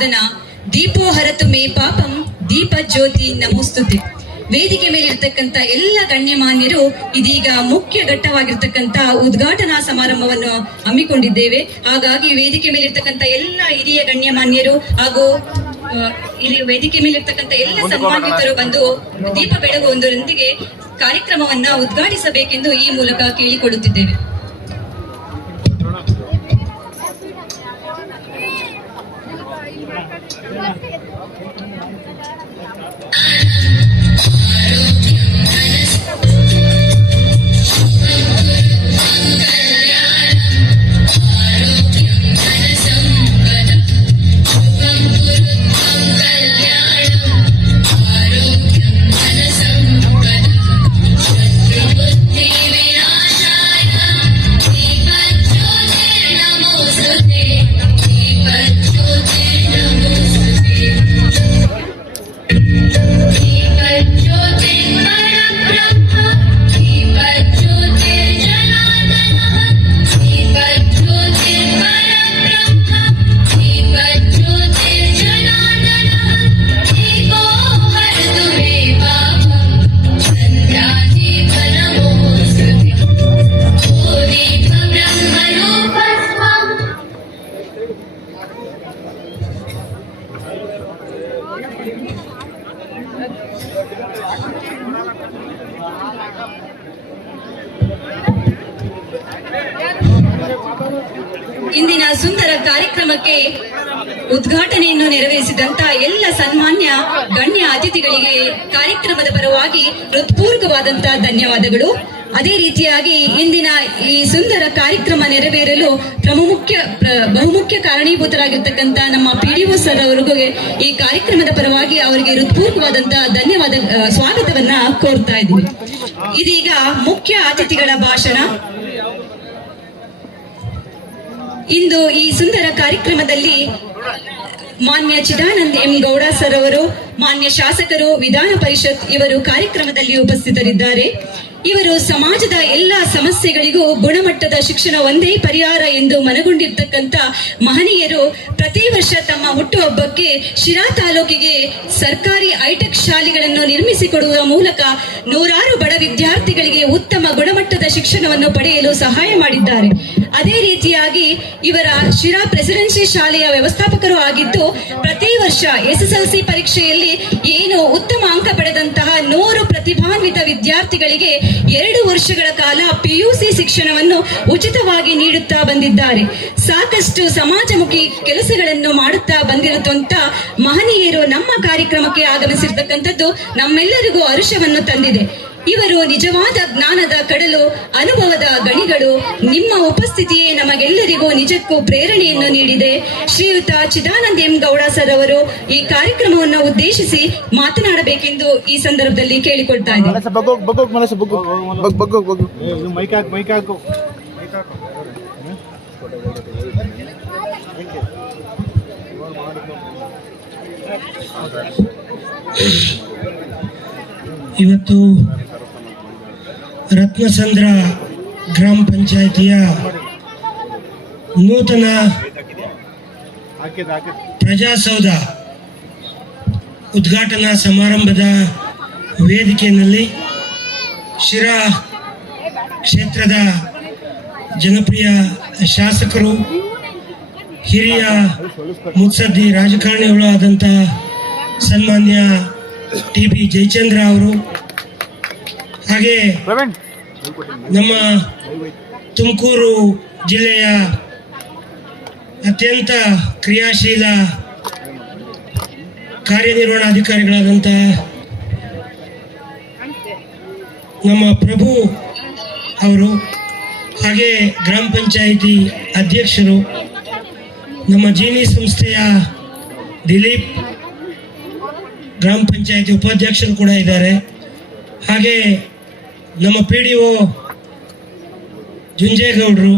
ಸಾಧನ ದೀಪೋ ಹರತು ಮೇ ಪಾಪಂ ದೀಪ ಜ್ಯೋತಿ ನಮೋಸ್ತುತೆ. ವೇದಿಕೆ ಮೇಲೆ ಮೇಲಿರ್ತಕ್ಕಂಥ ಎಲ್ಲ ಗಣ್ಯಮಾನ್ಯರು ಇದೀಗ ಮುಖ್ಯ ಘಟ್ಟವಾಗಿರ್ತಕ್ಕಂಥ ಉದ್ಘಾಟನಾ ಸಮಾರಂಭವನ್ನು ಹಮ್ಮಿಕೊಂಡಿದ್ದೇವೆ. ಹಾಗಾಗಿ ವೇದಿಕೆ ಮೇಲಿರ್ತಕ್ಕಂಥ ಎಲ್ಲ ಹಿರಿಯ ಗಣ್ಯಮಾನ್ಯರು ಹಾಗೂ ಇಲ್ಲಿ ವೇದಿಕೆ ಮೇಲಿರ್ತಕ್ಕಂಥ ಎಲ್ಲ ಸನ್ಮಾನಿತರು ಬಂದು ದೀಪ ಬೆಳಗುವುದರೊಂದಿಗೆ ಕಾರ್ಯಕ್ರಮವನ್ನ ಉದ್ಘಾಟಿಸಬೇಕೆಂದು ಈ ಮೂಲಕ ಕೇಳಿಕೊಳ್ಳುತ್ತಿದ್ದೇವೆ ಇಂದಿನ ಕಾರ್ಯಕ್ರಮಕ್ಕೆ ಉದ್ಘಾಟನೆಯನ್ನು ನೆರವೇರಿಸಿದಂತ ಎಲ್ಲ ಸನ್ಮಾನ್ಯ ಗಣ್ಯ ಅತಿಥಿಗಳಿಗೆ ಕಾರ್ಯಕ್ರಮದ ಪರವಾಗಿ ಹೃತ್ಪೂರ್ವಕವಾದಂತಹ ಧನ್ಯವಾದಗಳು. ಅದೇ ರೀತಿಯಾಗಿ ಇಂದಿನ ಈ ಸುಂದರ ಕಾರ್ಯಕ್ರಮ ನೆರವೇರಲು ಪ್ರಮುಖ ಪ್ರ- ಬಹುಮುಖ್ಯ ಕಾರಣೀಭೂತರಾಗಿರ್ತಕ್ಕಂಥ ನಮ್ಮ ಪಿ ಡಿ ಸರ್ ಅವರಿಗೆ ಈ ಕಾರ್ಯಕ್ರಮದ ಪರವಾಗಿ ಅವರಿಗೆ ಹೃತ್ಪೂರ್ವಕವಾದಂತಹ ಧನ್ಯವಾದ ಸ್ವಾಗತವನ್ನ ಕೋರ್ತಾ ಇದ್ದೀವಿ. ಇದೀಗ ಮುಖ್ಯ ಅತಿಥಿಗಳ ಭಾಷಣ. ಇಂದು ಈ ಸುಂದರ ಕಾರ್ಯಕ್ರಮದಲ್ಲಿ ಮಾನ್ಯ ಚಿದಾನಂದ್ ಎಂ ಗೌಡ ಸರ್ ಅವರು, ಮಾನ್ಯ ಶಾಸಕರು, ವಿಧಾನ ಪರಿಷತ್ ಇವರು ಕಾರ್ಯಕ್ರಮದಲ್ಲಿ ಉಪಸ್ಥಿತರಿದ್ದಾರೆ. ಇವರು ಸಮಾಜದ ಎಲ್ಲ ಸಮಸ್ಯೆಗಳಿಗೂ ಗುಣಮಟ್ಟದ ಶಿಕ್ಷಣ ಒಂದೇ ಪರಿಹಾರ ಎಂದು ಮನಗೊಂಡಿರ್ತಕ್ಕಂಥ ಮಹನೀಯರು ಪ್ರತಿ ವರ್ಷ ತಮ್ಮ ಹುಟ್ಟುಹಬ್ಬಕ್ಕೆ ಶಿರಾ ತಾಲೂಕಿಗೆ ಸರ್ಕಾರಿ ಹೈಟೆಕ್ ಶಾಲೆಗಳನ್ನು ನಿರ್ಮಿಸಿಕೊಡುವ ಮೂಲಕ ನೂರಾರು ಬಡ ವಿದ್ಯಾರ್ಥಿಗಳಿಗೆ ಉತ್ತಮ ಗುಣಮಟ್ಟದ ಶಿಕ್ಷಣವನ್ನು ಪಡೆಯಲು ಸಹಾಯ ಮಾಡಿದ್ದಾರೆ. ಅದೇ ರೀತಿಯಾಗಿ ಇವರ ಶಿರಾ ಪ್ರೆಸಿಡೆನ್ಸಿ ಶಾಲೆಯ ವ್ಯವಸ್ಥಾಪಕರು ಆಗಿದ್ದು, ಪ್ರತಿ ವರ್ಷ ಎಸ್ಎಸ್ಎಲ್ಸಿ ಪರೀಕ್ಷೆಯಲ್ಲಿ ಏನು ಉತ್ತಮ ಅಂಕ ಪಡೆದಂತಹ ನೂರು ಪ್ರತಿಭಾನ್ವಿತ ವಿದ್ಯಾರ್ಥಿಗಳಿಗೆ ಎರಡು ವರ್ಷಗಳ ಕಾಲ ಪಿಯುಸಿ ಶಿಕ್ಷಣವನ್ನು ಉಚಿತವಾಗಿ ನೀಡುತ್ತಾ ಬಂದಿದ್ದಾರೆ. ಸಾಕಷ್ಟು ಸಮಾಜಮುಖಿ ಕೆಲಸಗಳನ್ನು ಮಾಡುತ್ತಾ ಬಂದಿರುತ್ತಂತ ಮಹನೀಯರು ನಮ್ಮ ಕಾರ್ಯಕ್ರಮಕ್ಕೆ ಆಗಮಿಸಿರ್ತಕ್ಕಂಥದ್ದು ನಮ್ಮೆಲ್ಲರಿಗೂ ಹರುಷವನ್ನು ತಂದಿದೆ. ಇವರು ನಿಜವಾದ ಜ್ಞಾನದ ಕಡಲು ಅನುಭವದ ಗಣಿಗಳು. ನಿಮ್ಮ ಉಪಸ್ಥಿತಿಯೇ ನಮಗೆಲ್ಲರಿಗೂ ನಿಜಕ್ಕೂ ಪ್ರೇರಣೆಯನ್ನು ನೀಡಿದೆ. ಶ್ರೀಯುತ ಚಿದಾನಂದ ಎಂ ಗೌಡ ಸರ್ ಅವರು ಈ ಕಾರ್ಯಕ್ರಮವನ್ನು ಉದ್ದೇಶಿಸಿ ಮಾತನಾಡಬೇಕೆಂದು ಈ ಸಂದರ್ಭದಲ್ಲಿ ಕೇಳಿಕೊಳ್ತಾ ಇವತ್ತು ರತ್ನಸಂದ್ರ ಗ್ರಾಮ ಪಂಚಾಯಿತಿಯ ನೂತನ ಪ್ರಜಾಸೌಧ ಉದ್ಘಾಟನಾ ಸಮಾರಂಭದ ವೇದಿಕೆಯಲ್ಲಿ ಶಿರಾ ಕ್ಷೇತ್ರದ ಜನಪ್ರಿಯ ಶಾಸಕರು, ಹಿರಿಯ ಮುತ್ಸದ್ದಿ ರಾಜಕಾರಣಿಗಳು ಆದಂಥ ಸನ್ಮಾನ್ಯ ಟಿ ಬಿ ಜಯಚಂದ್ರ ಅವರು ಹಾಗೆ ನಮ್ಮ ತುಮಕೂರು ಜಿಲ್ಲೆಯ ಅತ್ಯಂತ ಕ್ರಿಯಾಶೀಲ ಕಾರ್ಯನಿರ್ವಹಣಾ ಅಧಿಕಾರಿಗಳಾದಂತಹ ನಮ್ಮ ಪ್ರಭು ಅವರು ಹಾಗೆ ಗ್ರಾಮ ಪಂಚಾಯಿತಿ ಅಧ್ಯಕ್ಷರು ನಮ್ಮ ಜೀನಿ ಸಂಸ್ಥೆಯ ದಿಲೀಪ್ ಗ್ರಾಮ ಪಂಚಾಯಿತಿ ಉಪಾಧ್ಯಕ್ಷರು ಕೂಡ ಇದ್ದಾರೆ. ಹಾಗೆ ನಮ್ಮ ಪಿ ಡಿ ಒ ಜುಂಜೇಗೌಡರು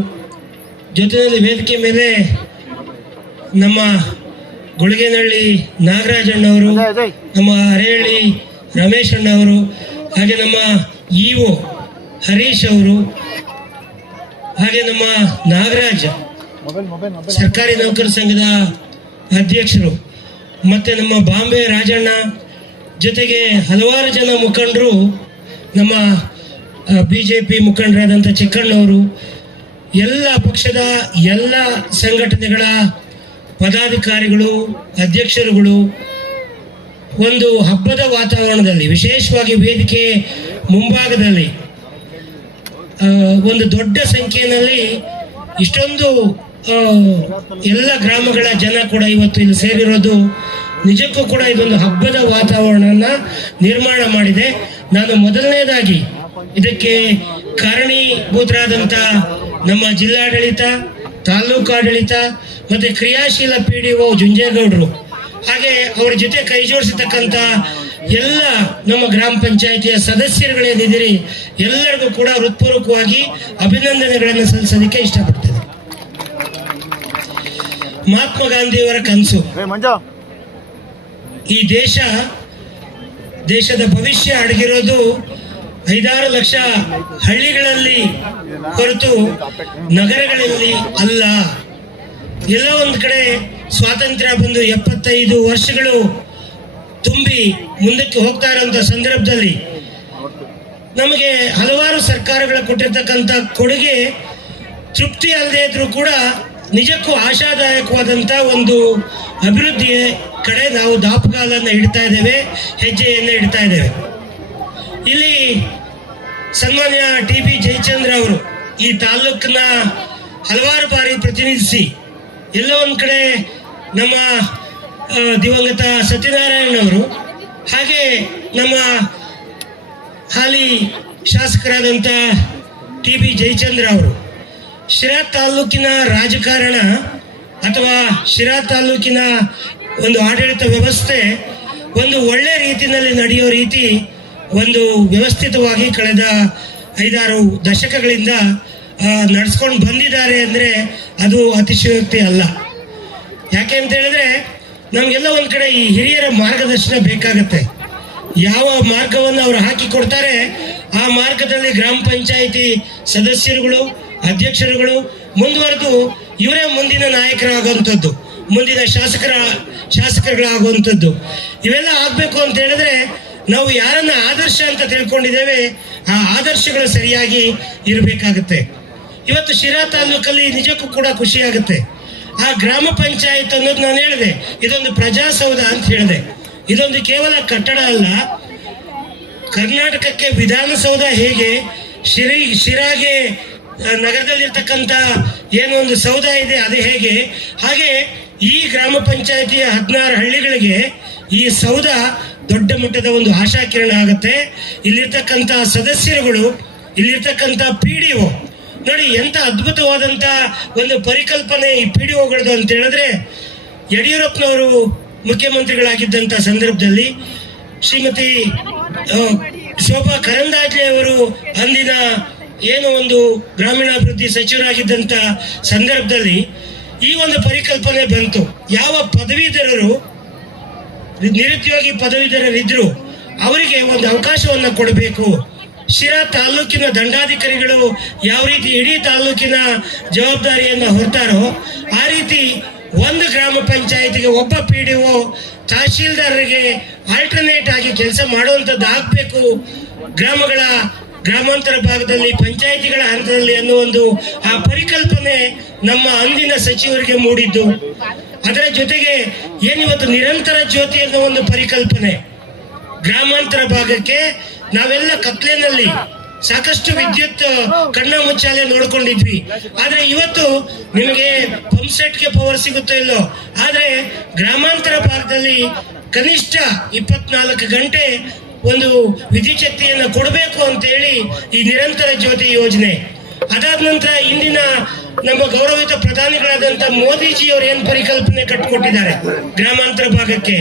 ಜೊತೆಯಲ್ಲಿ ವೇದಿಕೆ ಮೇಲೆ ನಮ್ಮ ಗುಳಿಗೇನಹಳ್ಳಿ ನಾಗರಾಜಣ್ಣವರು ನಮ್ಮ ಅರೇಹಳ್ಳಿ ರಮೇಶ್ ಅಣ್ಣವರು ಹಾಗೆ ನಮ್ಮ ಇ ಒ ಹರೀಶ್ ಅವರು ಹಾಗೆ ನಮ್ಮ ನಾಗರಾಜ್ ಸರ್ಕಾರಿ ನೌಕರ ಸಂಘದ ಅಧ್ಯಕ್ಷರು ಮತ್ತು ನಮ್ಮ ಬಾಂಬೆ ರಾಜಣ್ಣ ಜೊತೆಗೆ ಹಲವಾರು ಜನ ಮುಖಂಡರು ನಮ್ಮ ಬಿ ಜೆ ಪಿ ಮುಖಂಡರಾದಂಥ ಚಿಕ್ಕಣ್ಣವರು ಎಲ್ಲ ಪಕ್ಷದ ಎಲ್ಲ ಸಂಘಟನೆಗಳ ಪದಾಧಿಕಾರಿಗಳು, ಅಧ್ಯಕ್ಷರುಗಳು ಒಂದು ಹಬ್ಬದ ವಾತಾವರಣದಲ್ಲಿ, ವಿಶೇಷವಾಗಿ ವೇದಿಕೆ ಮುಂಭಾಗದಲ್ಲಿ ಒಂದು ದೊಡ್ಡ ಸಂಖ್ಯೆಯಲ್ಲಿ ಇಷ್ಟೊಂದು ಎಲ್ಲ ಗ್ರಾಮಗಳ ಜನ ಕೂಡ ಇವತ್ತು ಇಲ್ಲಿ ಸೇರಿರೋದು. ನಿಜಕ್ಕೂ ಕೂಡ ಇದೊಂದು ಹಬ್ಬದ ವಾತಾವರಣನ ನಿರ್ಮಾಣ ಮಾಡಿದೆ. ನಾನು ಮೊದಲನೇದಾಗಿ ಇದಕ್ಕೆ ಕಾರಣೀಭೂತರಾದಂಥ ನಮ್ಮ ಜಿಲ್ಲಾಡಳಿತ ತಾಲೂಕು ಆಡಳಿತ ಮತ್ತೆ ಕ್ರಿಯಾಶೀಲ ಪಿ ಡಿ ಒ ಜುಂಜೇಗೌಡರು. ಹಾಗೆ ಅವರ ಜೊತೆ ಕೈ ಜೋಡಿಸತಕ್ಕಂಥ ಎಲ್ಲ ನಮ್ಮ ಗ್ರಾಮ ಪಂಚಾಯಿತಿಯ ಸದಸ್ಯರುಗಳೇನಿದ್ದೀರಿ ಎಲ್ಲರಿಗೂ ಕೂಡ ಹೃತ್ಪೂರ್ವಕವಾಗಿ ಅಭಿನಂದನೆಗಳನ್ನು ಸಲ್ಲಿಸೋದಕ್ಕೆ ಇಷ್ಟಪಡ್ತೇನೆ. ಮಹಾತ್ಮ ಗಾಂಧಿಯವರ ಕನಸು. ಈ ದೇಶ ದೇಶದ ಭವಿಷ್ಯ ಅಡಗಿರೋದು ಐದಾರು ಲಕ್ಷ ಹಳ್ಳಿಗಳಲ್ಲಿ ಹೊರತು ನಗರಗಳಲ್ಲಿ ಅಲ್ಲ. ಎಲ್ಲ ಒಂದು ಕಡೆ ಸ್ವಾತಂತ್ರ್ಯ ಬಂದು ಎಪ್ಪತ್ತೈದು ವರ್ಷಗಳು ತುಂಬಿ ಮುಂದಕ್ಕೆ ಹೋಗ್ತಾ ಇರೋಂಥ ಸಂದರ್ಭದಲ್ಲಿ ನಮಗೆ ಹಲವಾರು ಸರ್ಕಾರಗಳು ಕೊಟ್ಟಿರ್ತಕ್ಕಂಥ ಕೊಡುಗೆ ತೃಪ್ತಿ ಅಲ್ಲದೆ ಇದ್ರೂ ಕೂಡ ನಿಜಕ್ಕೂ ಆಶಾದಾಯಕವಾದಂಥ ಒಂದು ಅಭಿವೃದ್ಧಿಯ ಕಡೆ ನಾವು ದಾಪುಗಾಲನ್ನು ಇಡ್ತಾ ಇದ್ದೇವೆ, ಹೆಜ್ಜೆಯನ್ನು ಇಡ್ತಾ ಇದ್ದೇವೆ. ಇಲ್ಲಿ ಸನ್ಮಾನ್ಯ ಟಿ ಬಿ ಜಯಚಂದ್ರ ಅವರು ಈ ತಾಲೂಕನ್ನ ಹಲವಾರು ಬಾರಿ ಪ್ರತಿನಿಧಿಸಿ ಎಲ್ಲ ಒಂದು ಕಡೆ ನಮ್ಮ ದಿವಂಗತ ಸತ್ಯನಾರಾಯಣ ಅವರು ಹಾಗೆ ನಮ್ಮ ಹಾಲಿ ಶಾಸಕರಾದಂಥ ಟಿ ಬಿ ಜಯಚಂದ್ರ ಅವರು. ಶಿರಾ ತಾಲೂಕಿನ ರಾಜಕಾರಣ ಅಥವಾ ಶಿರಾ ತಾಲೂಕಿನ ಒಂದು ಆಡಳಿತ ವ್ಯವಸ್ಥೆ ಒಂದು ಒಳ್ಳೆ ರೀತಿಯಲ್ಲಿ ನಡೆಯೋ ರೀತಿ ಒಂದು ವ್ಯವಸ್ಥಿತವಾಗಿ ಕಳೆದ ಐದಾರು ದಶಕಗಳಿಂದ ನಡೆಸ್ಕೊಂಡು ಬಂದಿದ್ದಾರೆ ಅಂದರೆ ಅದು ಅತಿಶಯೋಕ್ತಿ ಅಲ್ಲ. ಯಾಕೆ ಅಂತ ಹೇಳಿದ್ರೆ, ನಮಗೆಲ್ಲ ಒಂದು ಕಡೆ ಈ ಹಿರಿಯರ ಮಾರ್ಗದರ್ಶನ ಬೇಕಾಗತ್ತೆ. ಯಾವ ಮಾರ್ಗವನ್ನು ಅವರು ಹಾಕಿ ಕೊಡ್ತಾರೆ, ಆ ಮಾರ್ಗದಲ್ಲಿ ಗ್ರಾಮ ಪಂಚಾಯಿತಿ ಸದಸ್ಯರುಗಳು, ಅಧ್ಯಕ್ಷರುಗಳು ಮುಂದುವರೆದು ಇವರೇ ಮುಂದಿನ ನಾಯಕರಾಗುವಂಥದ್ದು, ಮುಂದಿನ ಶಾಸಕರ, ಶಾಸಕರುಗಳಾಗುವಂಥದ್ದು. ಇವೆಲ್ಲ ಆಗಬೇಕು ಅಂತ ಹೇಳಿದ್ರೆ ನಾವು ಯಾರನ್ನ ಆದರ್ಶ ಅಂತ ತಿಳ್ಕೊಂಡಿದ್ದೇವೆ, ಆ ಆದರ್ಶಗಳು ಸರಿಯಾಗಿ ಇರಬೇಕಾಗುತ್ತೆ. ಇವತ್ತು ಶಿರಾ ತಾಲೂಕಲ್ಲಿ ನಿಜಕ್ಕೂ ಕೂಡ ಖುಷಿಯಾಗುತ್ತೆ. ಆ ಗ್ರಾಮ ಪಂಚಾಯತ್ ಅನ್ನೋದು ನಾನು ಹೇಳಿದೆ, ಇದೊಂದು ಪ್ರಜಾಸೌಧ ಅಂತ ಹೇಳಿದೆ. ಇದೊಂದು ಕೇವಲ ಕಟ್ಟಡ ಅಲ್ಲ, ಕರ್ನಾಟಕಕ್ಕೆ ವಿಧಾನಸೌಧ ಹೇಗೆ, ಶಿರಿ, ಶಿರಾಗೆ ನಗರದಲ್ಲಿರ್ತಕ್ಕಂಥ ಏನೋ ಒಂದು ಸೌಧ ಇದೆ, ಅದು ಹೇಗೆ? ಹಾಗೆ ಈ ಗ್ರಾಮ ಪಂಚಾಯತಿಯ ಹದಿನಾರು ಹಳ್ಳಿಗಳಿಗೆ ಈ ಸೌಧ ದೊಡ್ಡ ಮಟ್ಟದ ಒಂದು ಆಶಾಕಿರಣ ಆಗುತ್ತೆ. ಇಲ್ಲಿರ್ತಕ್ಕಂಥ ಸದಸ್ಯರುಗಳು, ಇಲ್ಲಿರ್ತಕ್ಕಂಥ ಪಿ ಡಿ ಒ ನೋಡಿ ಎಂಥ ಅದ್ಭುತವಾದಂಥ ಒಂದು ಪರಿಕಲ್ಪನೆ ಈ ಪಿ ಡಿ ಒಗಳದು ಅಂತ ಹೇಳಿದ್ರೆ, ಯಡಿಯೂರಪ್ಪನವರು ಮುಖ್ಯಮಂತ್ರಿಗಳಾಗಿದ್ದಂಥ ಸಂದರ್ಭದಲ್ಲಿ ಶ್ರೀಮತಿ ಶೋಭಾ ಕರಂದಾಜೆ ಅವರು ಅಂದಿನ ಏನು ಒಂದು ಗ್ರಾಮೀಣಾಭಿವೃದ್ಧಿ ಸಚಿವರಾಗಿದ್ದಂಥ ಸಂದರ್ಭದಲ್ಲಿ ಈ ಒಂದು ಪರಿಕಲ್ಪನೆ ಬಂತು. ಯಾವ ಪದವೀಧರರು ನಿರುದ್ಯೋಗಿ ಪದವೀಧರರಿದ್ರು, ಅವರಿಗೆ ಒಂದು ಅವಕಾಶವನ್ನು ಕೊಡಬೇಕು. ಶಿರಾ ತಾಲೂಕಿನ ದಂಡಾಧಿಕಾರಿಗಳು ಯಾವ ರೀತಿ ಇಡೀ ತಾಲೂಕಿನ ಜವಾಬ್ದಾರಿಯನ್ನು ಹೊರ್ತಾರೋ, ಆ ರೀತಿ ಒಂದು ಗ್ರಾಮ ಪಂಚಾಯತಿಗೆ ಒಬ್ಬ ಪಿ ಡಿ ಒ ತಹಶೀಲ್ದಾರರಿಗೆ ಆಲ್ಟರ್ನೇಟ್ ಆಗಿ ಕೆಲಸ ಮಾಡುವಂಥದ್ದು ಆಗಬೇಕು. ಗ್ರಾಮಗಳ, ಗ್ರಾಮಾಂತರ ಭಾಗದಲ್ಲಿ, ಪಂಚಾಯಿತಿಗಳ ಹಂತದಲ್ಲಿ ಅನ್ನೋ ಒಂದು ಆ ಪರಿಕಲ್ಪನೆ ನಮ್ಮ ಅಂದಿನ ಸಚಿವರಿಗೆ ಮೂಡಿದ್ದು. ಅದರ ಜೊತೆಗೆ ಏನಿವತ್ತು ನಿರಂತರ ಜ್ಯೋತಿ ಅನ್ನೋ ಒಂದು ಪರಿಕಲ್ಪನೆ ಗ್ರಾಮಾಂತರ ಭಾಗಕ್ಕೆ ನಾವೆಲ್ಲ ಕತ್ಲೆನಲ್ಲಿ ಸಾಕಷ್ಟು ವಿದ್ಯುತ್ ಕಣ್ಣ ಮುಚ್ಚಾಲೆ ನೋಡ್ಕೊಂಡಿದ್ವಿ. ಆದ್ರೆ ಇವತ್ತು ನಿಮಗೆ ಪಂಪ್ ಸೆಟ್ಗೆ ಪವರ್ ಸಿಗುತ್ತೋ ಇಲ್ಲೋ? ಆದ್ರೆ ಗ್ರಾಮಾಂತರ ಭಾಗದಲ್ಲಿ ಕನಿಷ್ಠ ಇಪ್ಪತ್ನಾಲ್ಕು ಗಂಟೆ ಒಂದು ವಿದ್ಯುಚ್ಛಕ್ತಿಯನ್ನು ಕೊಡಬೇಕು ಅಂತೇಳಿ ಈ ನಿರಂತರ ಜ್ಯೋತಿ ಯೋಜನೆ ಅದಾದ ನಂತರ ಇಂದಿನ ನಮ್ಮ ಗೌರವಿತ ಮೋದಿಜಿ ಅವರು ಏನ್ ಪರಿಕಲ್ಪನೆ ಕಟ್ಟಿಕೊಟ್ಟಿದ್ದಾರೆ ಗ್ರಾಮಾಂತರ ಭಾಗಕ್ಕೆ?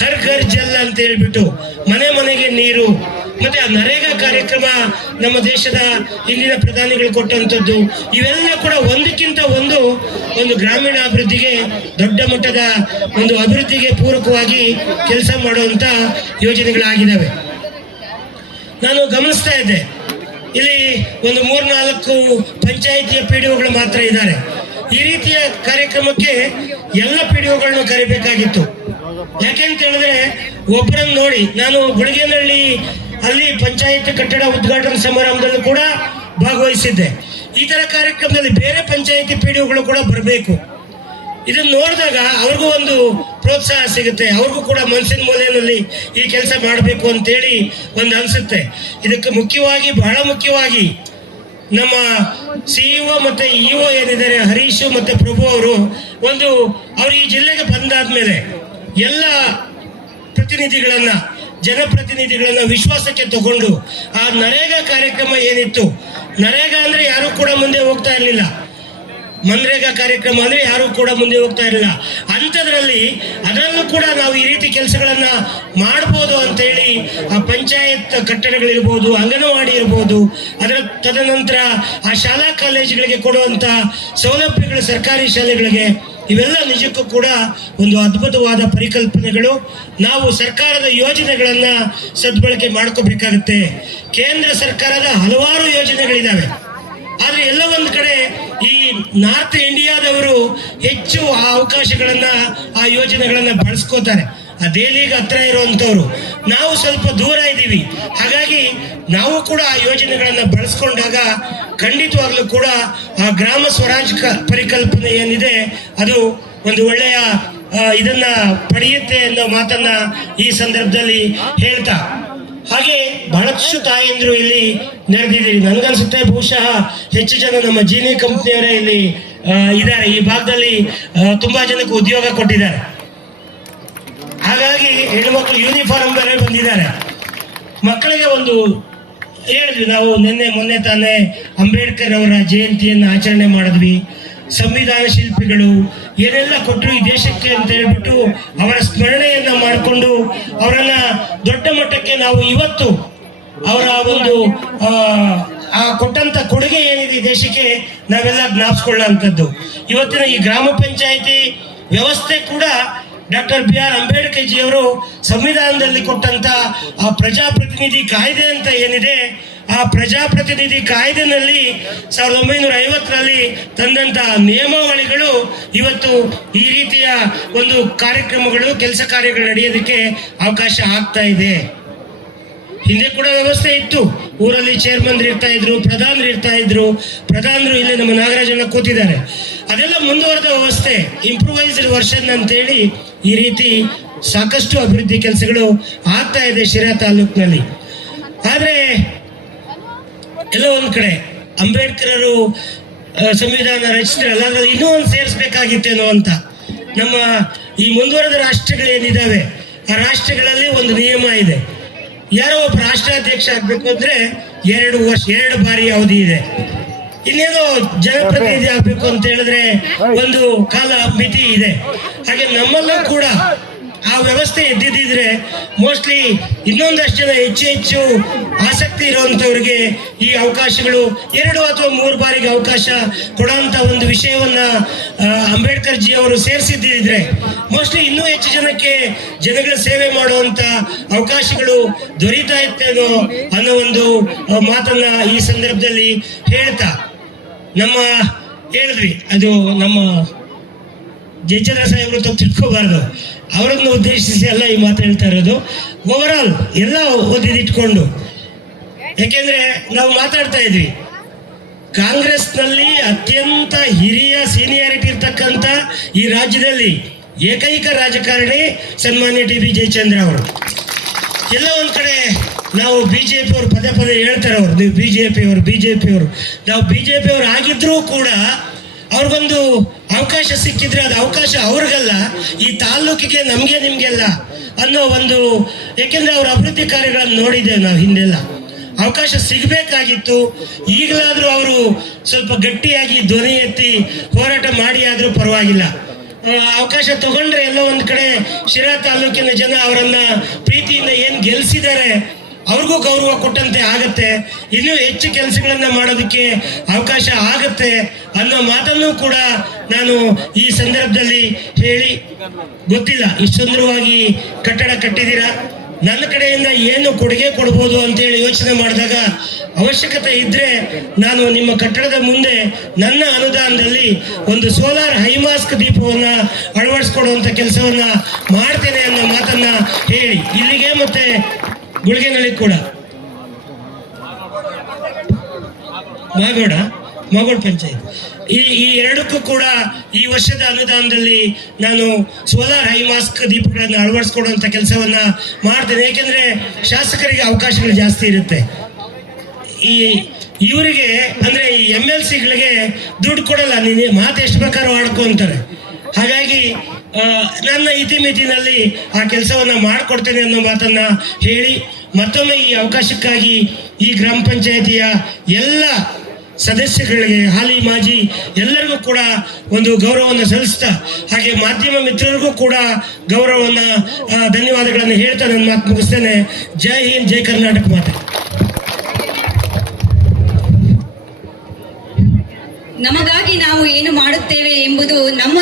ಹರ್ ಘರ್ ಜಲ್ ಅಂತ ಹೇಳ್ಬಿಟ್ಟು ಮನೆ ಮನೆಗೆ ನೀರು, ಮತ್ತೆ ಆ ನರೇಗಾ ಕಾರ್ಯಕ್ರಮ ನಮ್ಮ ದೇಶದ ಇಲ್ಲಿನ ಪ್ರಧಾನಿಗಳು ಕೊಟ್ಟಂಥದ್ದು ಇವೆಲ್ಲ ಕೂಡ ಒಂದಕ್ಕಿಂತ ಒಂದು ಒಂದು ಗ್ರಾಮೀಣ ಅಭಿವೃದ್ಧಿಗೆ ದೊಡ್ಡ ಮಟ್ಟದ ಒಂದು ಅಭಿವೃದ್ಧಿಗೆ ಪೂರಕವಾಗಿ ಕೆಲಸ ಮಾಡುವಂತ ಯೋಜನೆಗಳಾಗಿದ್ದಾವೆ. ನಾನು ಗಮನಿಸ್ತಾ ಇದ್ದೆ. ಇಲ್ಲಿ ಒಂದು ಮೂರ್ನಾಲ್ಕು ಪಂಚಾಯಿತಿಯ ಪಿ ಡಿ ಒಗಳು ಮಾತ್ರ ಇದ್ದಾರೆ. ಈ ರೀತಿಯ ಕಾರ್ಯಕ್ರಮಕ್ಕೆ ಎಲ್ಲ ಪಿ ಡಿ ಒಗಳನ್ನು ಕರಿಬೇಕಾಗಿತ್ತು. ಯಾಕೆಂತ ಹೇಳಿದ್ರೆ ಒಬ್ಬರನ್ನು ನೋಡಿ, ನಾನು ಗುಳಿಗೇನಹಳ್ಳಿ ಅಲ್ಲಿ ಪಂಚಾಯತ್ ಕಟ್ಟಡ ಉದ್ಘಾಟನಾ ಸಮಾರಂಭದಲ್ಲೂ ಕೂಡ ಭಾಗವಹಿಸಿದ್ದೆ. ಈ ತರ ಕಾರ್ಯಕ್ರಮದಲ್ಲಿ ಬೇರೆ ಪಂಚಾಯತಿ ಪಿಡಿಒಗಳು ಕೂಡ ಬರಬೇಕು. ಇದನ್ನ ನೋಡಿದಾಗ ಅವ್ರಿಗೂ ಒಂದು ಪ್ರೋತ್ಸಾಹ ಸಿಗುತ್ತೆ. ಅವ್ರಿಗೂ ಕೂಡ ಮನಸ್ಸಿನ ಮೂಲೆಯಲ್ಲಿ ಈ ಕೆಲಸ ಮಾಡಬೇಕು ಅಂತೇಳಿ ಒಂದು ಅನಿಸುತ್ತೆ. ಇದಕ್ಕೆ ಮುಖ್ಯವಾಗಿ, ಬಹಳ ಮುಖ್ಯವಾಗಿ ನಮ್ಮ ಸಿಇಒ ಮತ್ತೆ ಇಒ ಏನಿದ್ದಾರೆ, ಹರೀಶ್ ಮತ್ತೆ ಪ್ರಭು ಅವರು ಒಂದು ಅವ್ರು ಈ ಜಿಲ್ಲೆಗೆ ಬಂದಾದ್ಮೇಲೆ ಎಲ್ಲ ಪ್ರತಿನಿಧಿಗಳನ್ನ, ಜನಪ್ರತಿನಿಧಿಗಳನ್ನ ವಿಶ್ವಾಸಕ್ಕೆ ತಗೊಂಡು ಆ ನರೇಗಾ ಕಾರ್ಯಕ್ರಮ ಏನಿತ್ತು, ನರೇಗಾ ಅಂದ್ರೆ ಯಾರು ಕೂಡ ಮುಂದೆ ಹೋಗ್ತಾ ಇರಲಿಲ್ಲ. ಮನ್ರೇಗಾ ಕಾರ್ಯಕ್ರಮ ಅಂದ್ರೆ ಯಾರು ಕೂಡ ಮುಂದೆ ಹೋಗ್ತಾ ಇರಲಿಲ್ಲ. ಅಂಥದ್ರಲ್ಲಿ ಅದರಲ್ಲೂ ಕೂಡ ನಾವು ಈ ರೀತಿ ಕೆಲಸಗಳನ್ನ ಮಾಡ್ಬೋದು ಅಂತೇಳಿ ಆ ಪಂಚಾಯತ್ ಕಟ್ಟಡಗಳಿರ್ಬೋದು, ಅಂಗನವಾಡಿ ಇರ್ಬೋದು, ಅದರ ತದನಂತರ ಆ ಶಾಲಾ ಕಾಲೇಜುಗಳಿಗೆ ಕೊಡುವಂತ ಸೌಲಭ್ಯಗಳು ಸರ್ಕಾರಿ ಶಾಲೆಗಳಿಗೆ, ಇವೆಲ್ಲ ನಿಜಕ್ಕೂ ಕೂಡ ಒಂದು ಅದ್ಭುತವಾದ ಪರಿಕಲ್ಪನೆಗಳು. ನಾವು ಸರ್ಕಾರದ ಯೋಜನೆಗಳನ್ನ ಸದ್ಬಳಕೆ ಮಾಡ್ಕೋಬೇಕಾಗುತ್ತೆ. ಕೇಂದ್ರ ಸರ್ಕಾರದ ಹಲವಾರು ಯೋಜನೆಗಳಿದ್ದಾವೆ ಆದ್ರೆ ಎಲ್ಲ ಒಂದು ಕಡೆ ಈ ನಾರ್ತ್ ಇಂಡಿಯಾದವರು ಹೆಚ್ಚು ಆ ಅವಕಾಶಗಳನ್ನ, ಆ ಯೋಜನೆಗಳನ್ನ ಬಳಸ್ಕೋತಾರೆ. ಆ ದೆಹಲಿಗೆ ಹತ್ರ ಇರುವಂತವ್ರು ನಾವು ಸ್ವಲ್ಪ ದೂರ ಇದ್ದೀವಿ. ಹಾಗಾಗಿ ನಾವು ಕೂಡ ಆ ಯೋಜನೆಗಳನ್ನ ಬಳಸ್ಕೊಂಡಾಗ ಖಂಡಿತವಾಗ್ಲೂ ಕೂಡ ಆ ಗ್ರಾಮ ಸ್ವರಾಜ್ ಪರಿಕಲ್ಪನೆ ಏನಿದೆ, ಅದು ಒಂದು ಒಳ್ಳೆಯ ಇದನ್ನ ಪಡೆಯುತ್ತೆ ಅನ್ನೋ ಮಾತನ್ನ ಈ ಸಂದರ್ಭದಲ್ಲಿ ಹೇಳ್ತಾ ಹಾಗೆ ಬಹಳಷ್ಟು ತಾಯಂದ್ರು ಇಲ್ಲಿ ನೆರೆದಿದ್ದೀರಿ. ನನಗನ್ಸುತ್ತೆ ಬಹುಶಃ ಹೆಚ್ಚು ಜನ ನಮ್ಮ ಜೀನಿ ಕಂಪ್ನಿಯವರೇ ಇಲ್ಲಿ ಇದ್ದಾರೆ. ಈ ಭಾಗದಲ್ಲಿ ತುಂಬಾ ಜನಕ್ಕೆ ಉದ್ಯೋಗ ಕೊಟ್ಟಿದ್ದಾರೆ. ಹಾಗಾಗಿ ಹೆಣ್ಮಕ್ಳು ಯೂನಿಫಾರ್ಮ್ ಬೇರೆ ಬಂದಿದ್ದಾರೆ. ಮಕ್ಕಳಿಗೆ ಒಂದು ಹೇಳಿದ್ವಿ, ನಾವು ನಿನ್ನೆ ಮೊನ್ನೆ ತಾನೇ ಅಂಬೇಡ್ಕರ್ ಅವರ ಜಯಂತಿಯನ್ನು ಆಚರಣೆ ಮಾಡಿದ್ವಿ. ಸಂವಿಧಾನ ಶಿಲ್ಪಿಗಳು ಏನೆಲ್ಲ ಕೊಟ್ಟರು ಈ ದೇಶಕ್ಕೆ ಅಂತ ಹೇಳ್ಬಿಟ್ಟು ಅವರ ಸ್ಮರಣೆಯನ್ನ ಮಾಡಿಕೊಂಡು ಅವರನ್ನ ದೊಡ್ಡ ಮಟ್ಟಕ್ಕೆ ನಾವು ಇವತ್ತು ಅವರ ಒಂದು ಆ, ಕೊಟ್ಟಂತ ಕೊಡುಗೆ ಏನಿದೆ ದೇಶಕ್ಕೆ ನಾವೆಲ್ಲ ಜ್ಞಾಪಿಸ್ಕೊಳ್ಳುವಂಥದ್ದು ಇವತ್ತಿನ ಈ ಗ್ರಾಮ ಪಂಚಾಯಿತಿ ವ್ಯವಸ್ಥೆ ಕೂಡ ಡಾಕ್ಟರ್ ಬಿ ಆರ್ ಅಂಬೇಡ್ಕರ್ ಜಿಯವರು ಸಂವಿಧಾನದಲ್ಲಿ ಕೊಟ್ಟಂತ ಆ ಪ್ರಜಾಪ್ರತಿನಿಧಿ ಕಾಯ್ದೆ ಅಂತ ಏನಿದೆ ಆ ಪ್ರಜಾಪ್ರತಿನಿಧಿ ಕಾಯ್ದೆನಲ್ಲಿ ಸಾವಿರದ ಒಂಬೈನೂರ ಐವತ್ತರಲ್ಲಿ ತಂದಂತ ನಿಯಮಾವಳಿಗಳು ಇವತ್ತು ಈ ರೀತಿಯ ಒಂದು ಕಾರ್ಯಕ್ರಮಗಳು, ಕೆಲಸ ಕಾರ್ಯಗಳು ನಡೆಯೋದಕ್ಕೆ ಅವಕಾಶ ಆಗ್ತಾ ಇದೆ. ಹಿಂದೆ ಕೂಡ ವ್ಯವಸ್ಥೆ ಇತ್ತು. ಊರಲ್ಲಿ ಚೇರ್ಮನ್ ಇರ್ತಾ ಇದ್ರು, ಪ್ರಧಾನರು ಇರ್ತಾ ಇದ್ರು. ಪ್ರಧಾನರು ಇಲ್ಲಿ ನಮ್ಮ ನಾಗರಾಜನ ಕೂತಿದ್ದಾರೆ. ಅದೆಲ್ಲ ಮುಂದುವರೆದ ವ್ಯವಸ್ಥೆ. ಇಂಪ್ರೂವೈಸ್ಡ್ ವರ್ಷನ್ ಅಂತೇಳಿ ಈ ರೀತಿ ಸಾಕಷ್ಟು ಅಭಿವೃದ್ಧಿ ಕೆಲಸಗಳು ಆಗ್ತಾ ಇದೆ ಶಿರಾ ತಾಲೂಕಿನಲ್ಲಿ. ಆದ್ರೆ ಎಲ್ಲೋ ಒಂದ್ ಕಡೆ ಅಂಬೇಡ್ಕರರು ಸಂವಿಧಾನ ರಚಿಸಿದ್ರಲ್ಲ ಅದ್ರಲ್ಲಿ ಇನ್ನೂ ಒಂದು ಸೇರಿಸ್ಬೇಕಾಗಿತ್ತೇನೋ ಅಂತ ನಮ್ಮ ಈ ಮುಂದುವರೆದ ರಾಷ್ಟ್ರಗಳೇನಿದ್ದಾವೆ ಆ ರಾಷ್ಟ್ರಗಳಲ್ಲಿ ಒಂದು ನಿಯಮ ಇದೆ. ಯಾರೋ ಒಬ್ಬ ರಾಷ್ಟ್ರಾಧ್ಯಕ್ಷ ಆಗಬೇಕು ಅಂದರೆ ಎರಡು ವರ್ಷ, ಎರಡು ಬಾರಿ ಅವಧಿ ಇದೆ. ಇನ್ನೇನೋ ಜನಪ್ರತಿನಿಧಿ ಆಗಬೇಕು ಅಂತ ಹೇಳಿದ್ರೆ ಒಂದು ಕಾಲ ಮಿತಿ ಇದೆ. ಹಾಗೆ ನಮ್ಮಲ್ಲೂ ಕೂಡ ಆ ವ್ಯವಸ್ಥೆ ಇದ್ದಿದ್ದಿದ್ರೆ ಮೋಸ್ಟ್ಲಿ ಇನ್ನೊಂದಷ್ಟು ಜನ ಹೆಚ್ಚು ಹೆಚ್ಚು ಆಸಕ್ತಿ ಇರುವಂತವ್ರಿಗೆ ಈ ಅವಕಾಶಗಳು ಎರಡು ಅಥವಾ ಮೂರು ಬಾರಿಗೆ ಅವಕಾಶ ಕೊಡುವಂತ ಒಂದು ವಿಷಯವನ್ನ ಅಂಬೇಡ್ಕರ್ ಜಿ ಅವರು ಸೇರಿಸಿದ್ದಿದ್ರೆ ಮೋಸ್ಟ್ಲಿ ಇನ್ನೂ ಹೆಚ್ಚು ಜನಕ್ಕೆ ಜನಗಳ ಸೇವೆ ಮಾಡುವಂತ ಅವಕಾಶಗಳು ದೊರೀತಾ ಇತ್ತೇನೋ ಅನ್ನೋ ಒಂದು ಮಾತನ್ನ ಈ ಸಂದರ್ಭದಲ್ಲಿ ಹೇಳ್ತಾ ನಮ್ಮ ಹೇಳಿದ್ವಿ. ಅದು ನಮ್ಮ ಜಯಚಂದ್ರ ಸಾಹೇಬ್ರು ತಪ್ಪು ತಿಳ್ಕೋಬಾರ್ದು. ಅವರನ್ನು ಉದ್ದೇಶಿಸಿ ಎಲ್ಲ ಈ ಮಾತು ಹೇಳ್ತಾ ಇರೋದು. ಓವರ್ ಎಲ್ಲ ಓದಿದಿಟ್ಕೊಂಡು. ಯಾಕೆಂದ್ರೆ ನಾವು ಮಾತಾಡ್ತಾ ಇದ್ವಿ. ಕಾಂಗ್ರೆಸ್ನಲ್ಲಿ ಅತ್ಯಂತ ಹಿರಿಯ ಸೀನಿಯಾರಿಟಿ ಇರ್ತಕ್ಕಂಥ ಈ ರಾಜ್ಯದಲ್ಲಿ ಏಕೈಕ ರಾಜಕಾರಣಿ ಸನ್ಮಾನ್ಯ ಟಿ ಬಿ ಜಯಚಂದ್ರ ಅವರು. ಎಲ್ಲ ಒಂದು ಕಡೆ ನಾವು ಬಿಜೆಪಿ ಅವರು ಪದೇ ಪದೇ ಹೇಳ್ತಾರೆ ಅವರು, ನೀವು ಬಿಜೆಪಿ ಅವರು ಬಿಜೆಪಿ ಅವರು. ನಾವು ಬಿಜೆಪಿ ಅವರು ಆಗಿದ್ರೂ ಕೂಡ ಅವ್ರಿಗೊಂದು ಅವಕಾಶ ಸಿಕ್ಕಿದ್ರೆ ಅದು ಅವಕಾಶ ಅವ್ರಿಗಲ್ಲ, ಈ ತಾಲ್ಲೂಕಿಗೆ ನಮಗೆ ನಿಮಗೆಲ್ಲ ಅನ್ನೋ ಒಂದು, ಏಕೆಂದರೆ ಅವ್ರ ಅಭಿವೃದ್ಧಿ ಕಾರ್ಯಗಳನ್ನು ನೋಡಿದ್ದೇವೆ ನಾವು ಹಿಂದೆಲ್ಲ. ಅವಕಾಶ ಸಿಗಬೇಕಾಗಿತ್ತು. ಈಗಲಾದರೂ ಅವರು ಸ್ವಲ್ಪ ಗಟ್ಟಿಯಾಗಿ ಧ್ವನಿ ಎತ್ತಿ ಹೋರಾಟ ಮಾಡಿ ಆದರೂ ಪರವಾಗಿಲ್ಲ. ಅವಕಾಶ ತಗೊಂಡ್ರೆ ಎಲ್ಲೋ ಒಂದು ಕಡೆ ಶಿರಾ ತಾಲೂಕಿನ ಜನ ಅವರನ್ನ ಪ್ರೀತಿಯಿಂದ ಏನು ಗೆಲ್ಸಿದ್ದಾರೆ ಅವ್ರಿಗೂ ಗೌರವ ಕೊಟ್ಟಂತೆ ಆಗತ್ತೆ. ಇನ್ನೂ ಹೆಚ್ಚು ಕೆಲಸಗಳನ್ನ ಮಾಡೋದಕ್ಕೆ ಅವಕಾಶ ಆಗತ್ತೆ ಅನ್ನೋ ಮಾತನ್ನು ಕೂಡ ನಾನು ಈ ಸಂದರ್ಭದಲ್ಲಿ ಹೇಳಿ ಗೊತ್ತಿಲ್ಲ. ಇಷ್ಟು ಸುಂದರವಾಗಿ ಕಟ್ಟಡ ಕಟ್ಟಿದ್ದೀರಾ? ನನ್ನ ಕಡೆಯಿಂದ ಏನು ಕೊಡುಗೆ ಕೊಡ್ಬೋದು ಅಂತೇಳಿ ಯೋಚನೆ ಮಾಡಿದಾಗ ಅವಶ್ಯಕತೆ ಇದ್ರೆ ನಾನು ನಿಮ್ಮ ಕಟ್ಟಡದ ಮುಂದೆ ನನ್ನ ಅನುದಾನದಲ್ಲಿ ಒಂದು ಸೋಲಾರ್ ಹೈಮಾಸ್ಕ್ ದೀಪವನ್ನು ಅಳವಡಿಸ್ಕೊಡುವಂಥ ಕೆಲಸವನ್ನು ಮಾಡ್ತೇನೆ ಅನ್ನೋ ಮಾತನ್ನು ಹೇಳಿ. ಇಲ್ಲಿಗೆ ಮತ್ತೆ ಗುಳಿಗೆನಲ್ಲಿ ಕೂಡ. ಮಾಗೋಡ, ಮಾಗೋಡ್ ಪಂಚಾಯತ್. ಈ ಈ ಎರಡಕ್ಕೂ ಕೂಡ ಈ ವರ್ಷದ ಅನುದಾನದಲ್ಲಿ ನಾನು ಸೋಲಾರ್ ಹೈಮಾಸ್ಕ್ ದೀಪಗಳನ್ನು ಅಳವಡಿಸ್ಕೊಡುವಂತ ಕೆಲಸವನ್ನ ಮಾಡ್ತೇನೆ. ಏಕೆಂದ್ರೆ ಶಾಸಕರಿಗೆ ಅವಕಾಶಗಳು ಜಾಸ್ತಿ ಇರುತ್ತೆ. ಈ ಇವರಿಗೆ, ಅಂದ್ರೆ ಈ ಎಂ ಎಲ್ ಸಿಗಳಿಗೆ ದುಡ್ಡು ಕೊಡಲ್ಲ. ನೀನು ಮಾತು ಎಷ್ಟು ಬೇಕಾದ್ರೂ ಆಡ್ಕೊ ಅಂತಾರೆ. ಹಾಗಾಗಿ ನನ್ನ ಇತಿಮಿತಿನಲ್ಲಿ ಆ ಕೆಲಸವನ್ನ ಮಾಡಿಕೊಡ್ತೇನೆ ಅನ್ನೋ ಮಾತನ್ನ ಹೇಳಿ, ಮತ್ತೊಮ್ಮೆ ಈ ಅವಕಾಶಕ್ಕಾಗಿ ಈ ಗ್ರಾಮ ಪಂಚಾಯತಿಯ ಎಲ್ಲ ಸದಸ್ಯಗಳಿಗೆ, ಹಾಲಿ, ಮಾಜಿ ಎಲ್ಲರಿಗೂ ಕೂಡ ಒಂದು ಗೌರವವನ್ನು ಸಲ್ಲಿಸ್ತಾ, ಹಾಗೆ ಮಾಧ್ಯಮ ಮಿತ್ರರಿಗೂ ಕೂಡ ಗೌರವವನ್ನು ಧನ್ಯವಾದಗಳನ್ನು ಹೇಳ್ತಾ ನನ್ನ ಮಾತು ಮುಗಿಸ್ತೇನೆ. ಜೈ ಹಿಂದ್, ಜೈ ಕರ್ನಾಟಕ ಮಾತೆ. ನಮಗಾಗಿ ನಾವು ಏನು ಮಾಡುತ್ತೇವೆ ಎಂಬುದು ನಮ್ಮ